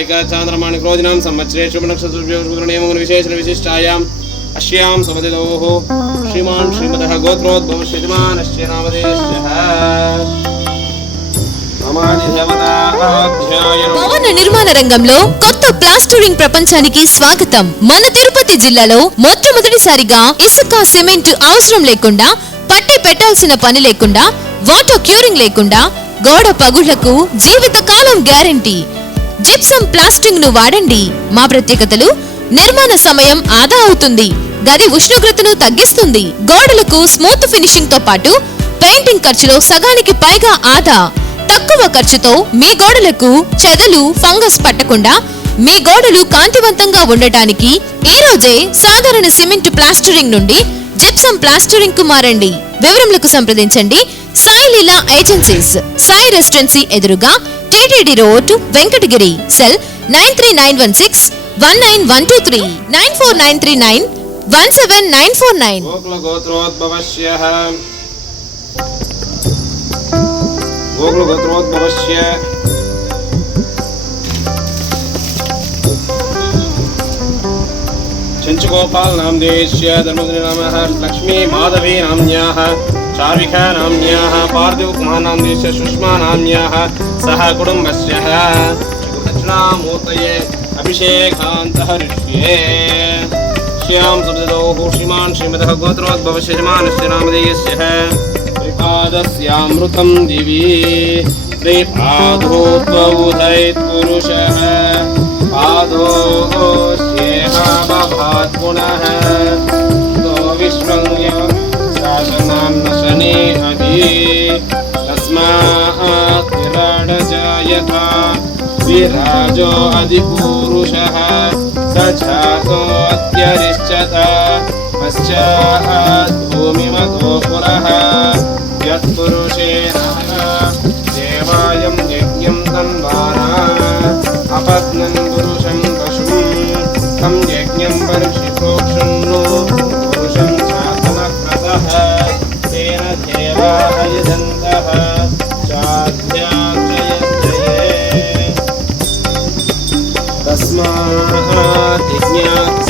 వారిక చాంద్రమాణిక రోజునాం సంవత్సరే శుభ శుభనక్షత్రయోగం విశేష విశిష్టాయాం. అశ్యాం సమదిలో శ్రీమాన్ శ్రీమద గోత్రోద్భవ శ్రీమాన్ భవన నిర్మాణ రంగంలో కొత్త ప్లాస్టరింగ్ ప్రపంచానికి స్వాగతం. మన తిరుపతి జిల్లాలో మొట్టమొదటిసారిగా ఇసుక సిమెంట్ అవసరం లేకుండా పట్టి పెట్టాల్సిన పని లేకుండా వాటర్ క్యూరింగ్ లేకుండా గోడ పగుళ్ళకు జీవితకాలం గ్యారంటీ. జిప్సం ప్లాస్టింగ్ను వాడండి. మా ప్రత్యేకతలు నిర్మాణ సమయం ఆదా అవుతుంది. గది ఉష్ణోగ్రతను తగ్గిస్తుంది. గోడలకు స్మూత్ ఫినిషింగ్తో పాటు పెయింటింగ్ ఖర్చులో సగానికి పైగా ఆదా. తక్కువ ఖర్చుతో మీ గోడలకు చెదలు ఫంగస్ పట్టకుండా మీ గోడలు కాంతివంతంగా ఉండటానికి ఈ రోజే సాధారణ సిమెంట్ ప్లాస్టరింగ్ నుండి జిప్సం ప్లాస్టరింగ్కు మారండి. వివరములకు సంప్రదించండి. సాయి లీలా ఏజెన్సీస్. సాయి రెసిడెన్సీ ఎదురుగా TTD road Venkatagiri cell nine three nine one six one nine one two three nine four nine three nine one seven nine four nine. గోకులగోత్రోద్భవస్య గోకులగోత్రోద్భవస్య पिञ्चगोपाल नामदेश्य धर्मधुरी नामः लक्ष्मी माधवी नाम्न्याः पार्थिव कुमार नाम देश्य सुषमा नाम्न्याः सह कुटुम्बस्य। दक्षिणामूर्तये अभिषेकान्तः ऋष्ये श्यां सदोः श्रीमान् श्रीमतः गोत्रोद्भवस्य श्रीमानस्य नामधेयस्य त्रिपादस्यामृतं दिवि। त्रिपादोद्भवुधैत्पुरुषः त्रिपादोद्वौधैत्पुरुषः पादोस्येहावभात् पुनः तो विश्वङ्य शासनां न शने विराजो अधिपूरुषः। स छातोऽत्यरिष्यत पश्चात् भूमिमतो पुरः यत्पुरुषेण देवायं यज्ञं तन्वाना अपत्नं पुरुषं पशुं तं यज्ञं वर्षिप्रोक्षुन्नु पुरुषं छातनक्रतः तेन देवाः यजन्तः तस्मात् यज्ञात्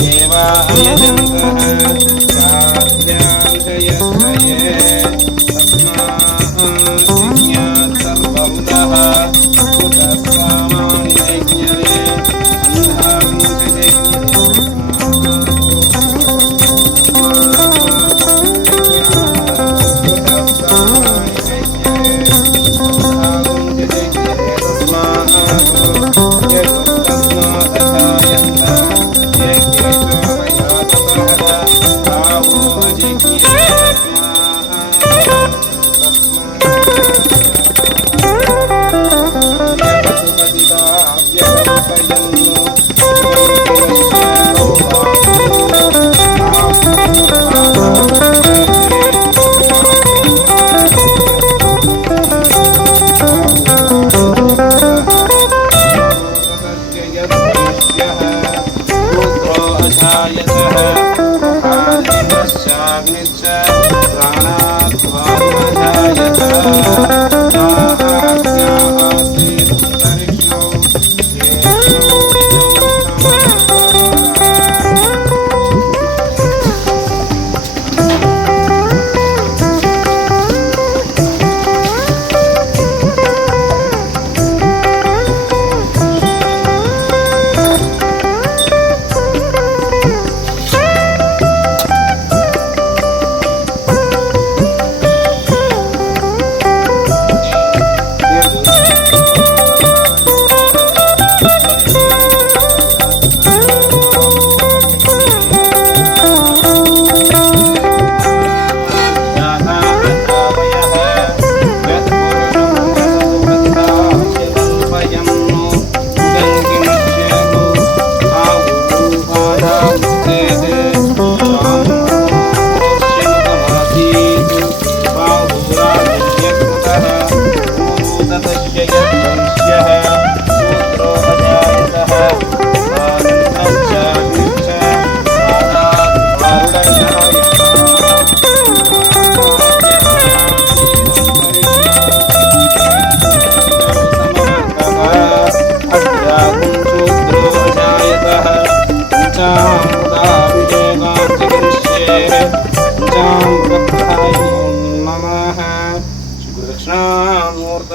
देवायजन्तः काव्यान्तयः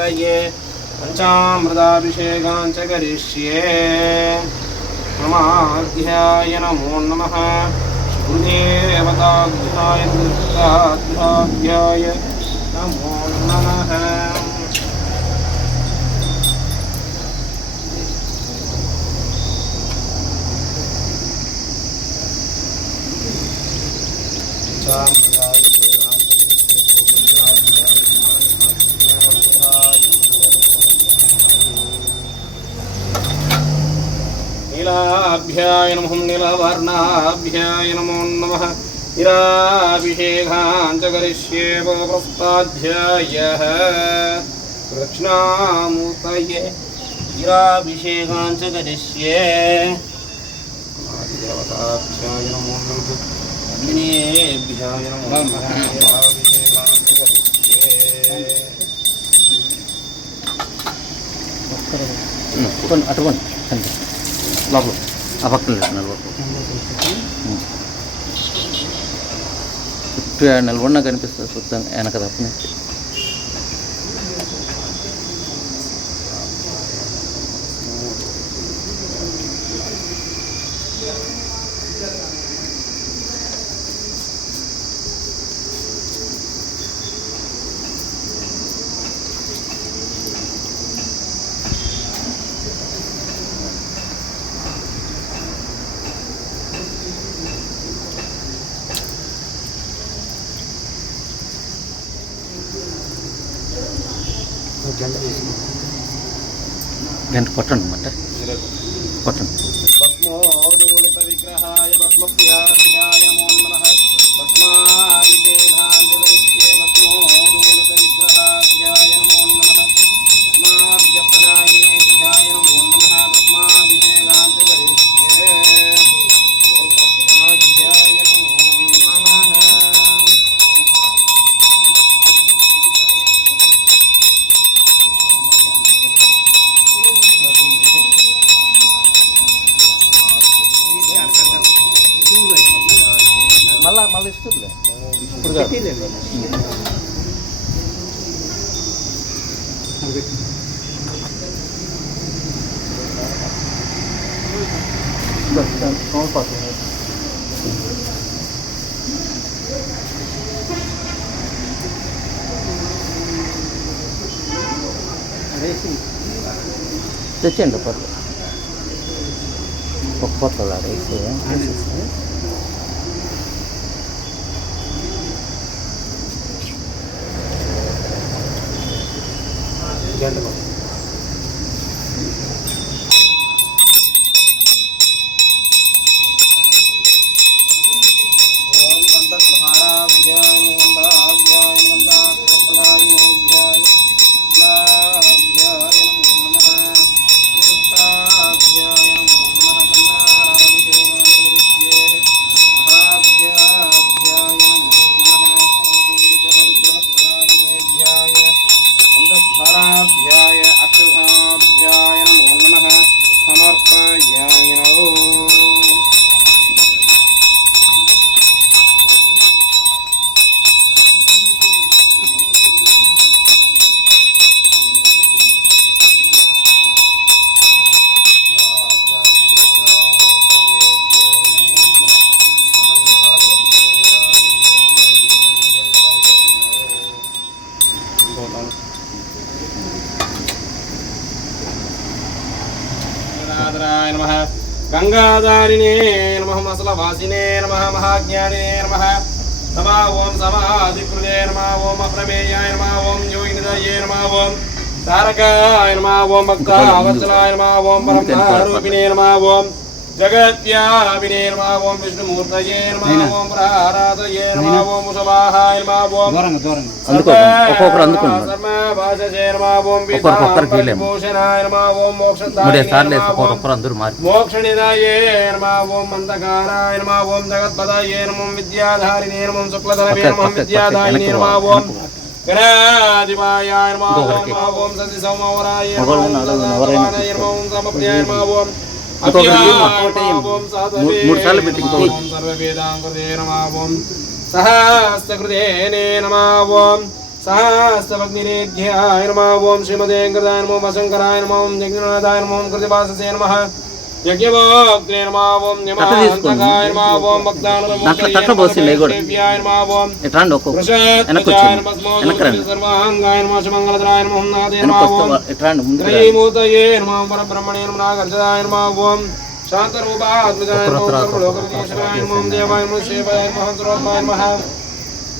कृष्णामूर्तये पञ्चामृताभिषेकाञ्च करिष्ये। नमाध्याय नमो नमः। गुरुदेवताध्याय दुर्गाध्याय नमो नमः। नीलाभ्याय नमः नीलवर्णाभ्याय नमो नमः इराभिषेकाञ्च करिष्ये प्रस्ताध्यायः दक्षिणामूर्तये इराभिषेकाञ्च करिष्ये देवताभ्याय नमो नमः अग्नेभ्याय नमो नमः इराभिषेकाञ्च करिष्ये కొన్ని అటువంటి అంతే లోపల. ఆ పక్కన నిలబడు. చుట్టూ నిలబడినా కనిపిస్తుంది శుద్ధం వెనక తప్పని గంట తీసుకుంటాం గంట కొట్టండి. మాట విగ్రహాయ భస్మప్రియాయ నమో మళ్ళా మళ్ళీ ఇస్తుందిలే ఇప్పుడు కాదు. సౌండ్ పాస్ తెచ్చండి పర్లేదు ఒక పొత్తల గంగాధరాయ నమః. గంగాధారిణే నమః మసలవాసినే నమః మహాజ్ఞానినే నమః. నమా ఓం సమాధికృతే నమా ఓం అప్రమేయాయ నమా ఓం యోగినిదయే నమా ఓం తారకాయ నమా ఓం భక్తావత్సలాయ నమా ఓం పరమారూపిణే నమా ఓం జగత్యాపినే నమః ఓం విష్ణుమూర్తయే నమః ఓం ప్రహారాతయే నమః ఓం వృషభాహాయ నమః ఓం దూరంగా దూరంగా అందుకోండి ఒక్కొక్కరు అందుకోండి ఒక్కొక్కరికి వీలేము. మూడే సార్లు వేసి ఒక్కొక్కరు అందరూ మారి మోక్షనిదాయే నమా ఓం అంధకారాయ నమా ఓం జగత్పదాయే నమో విద్యాధారిణే నమో శుక్లధరవే పక్క, నమో పక్క, విద్యాదాయినే పక్క, నమా వెనక్కి ఓం వా, గణాధిపాయ నమా ఓం ఇంకొకరికి. నమా ఓం సతి సౌమవరాయ నమా ఒకళ్ళు ఓం ఉన్నారు, ఎవరైనా సదానవాయ నమా ఓం సమప్రియాయ నమా ఓం ఇంకొకరికి అభ్యాయ నమా. ఓం మూడు సార్లు పెట్టి నమా ఇంకొకటి. ఓం సర్వవేదాంకృతే నమా ఓం సహస్రకృతేనే నమా ఓం సహస్రభగ్నిరేధ్యాయ నమా ఓం శ్రీమదే వెంకటాయ నమో వశంకరాయ నమో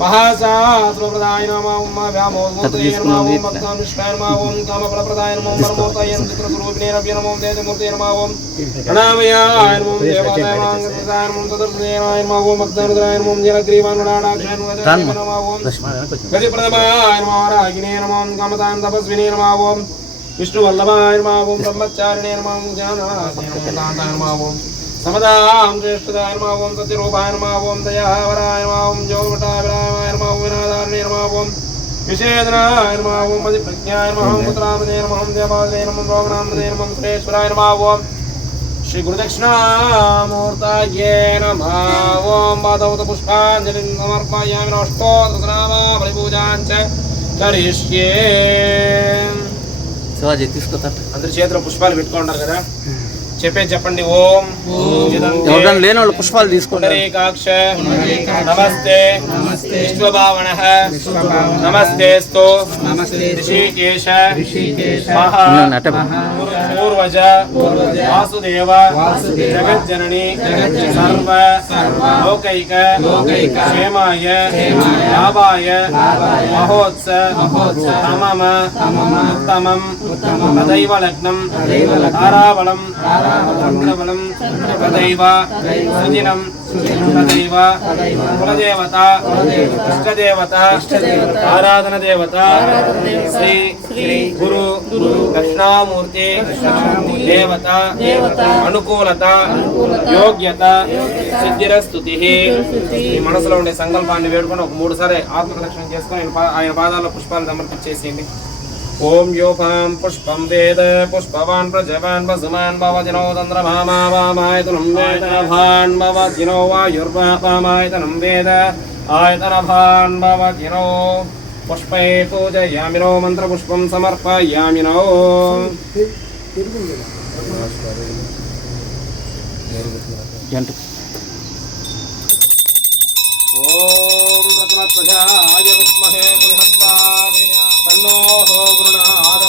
మహాశాస్త్రప్రదాయ నమః ఓం వ్యామోదమూర్తయే నమః ఓం భక్తానుష్ఠాయ నమః ఓం కామఫలప్రదాయ నమః రవ్య దేవమూర్తయే ఓం ప్రణామయాయ నమః దేవాదాయ నమః తదర్శనాయ నమః ఓం భక్తానుగ్రహాయ నమః ఓం లక్ష్మణ వెనక్కి వచ్చింది. గతిప్రదమాయ నమో రాగినే నమో కామతాన్ తపస్వినే నమో ఓం విష్ణువల్లభాయ నమో ఓం బ్రహ్మచారిణే నమో ఓం జ్ఞానవాసాయ నమో కాంతాయ నమో ఓం సమదాం శ్రేష్ఠదాయ నమో ఓం సత్యరూపాయ నమో ఓం దయావరాయ నమో ఓం జ్యోతిపటాభిరామాయ నమో ఓం వినాదారణే నమో ఓం విషేదనాయ నమో ఓం మదిప్రజ్ఞాయ నమో ఓం పుత్రామదే నమో ఓం దేవాదే నమో రోగనామదే నమో ఓం శ్రీ గురుదక్షిణామూర్తయే నమ ఓం పాదౌత పుష్పాంజలిం సమర్పయామి నష్టోత్తరామ పరిపూజాంచ కరిష్యే శివాజీ తీసుకొస్తారు అందరి చేతిలో పుష్పాలు పెట్టుకుంటారు కదా? చెప్పే చెప్పండి. ఓం. ఎవరికైనా లేని వాళ్ళు పుష్పాలు పుండరీకాక్ష నమస్తే. విశ్వభావన. నమస్తేస్తు ఋషికేశ ಋಷಿಕೇಶ ಪೂರ್ವಜ ವಾಸುದೇವ ಜಗಜ್ಜನನಿ ಸರ್ವ ಲೋಕೈಕ ಕ್ಷೇಮಾಯ ಲಾಭಾಯ ಮಹೋತ್ಸ ತಮಮ ಉತ್ತಮಂ ತದೈವ ಲಗ್ನಂ ತಾರಾಬಲಂ ತಾರಾಬಲಂ ತದೈವ ಸುದಿನಂ తదైవ కులదేవత ఇష్టదేవత ఆరాధన దేవత శ్రీ గురు దక్షిణామూర్తి దేవత అనుకూలత యోగ్యత సిద్ధిరస్తుతి. మీ మనసులో ఉండే సంకల్పాన్ని వేడుకొని ఒక మూడు సార్లు ఆత్మరక్షణ చేసుకొని ఆయన పాదాల్లో పుష్పాలు సమర్పించేసేయండి. ओम योपां पुष्पम वेद, पुष्पवान प्रजवान वसुमान भवजनो चन्द्रभामावामायतनं वेदनभान् भवजिनो वायुर्वापामायतनं वेद, आयतनभान् भवजनो पुष्पे पूजयामि नो मंत्र पुष्पम समर्पयामि नो ॐ प्रथमत्वजाय विद्महे बृहस्पतिः గురునాథ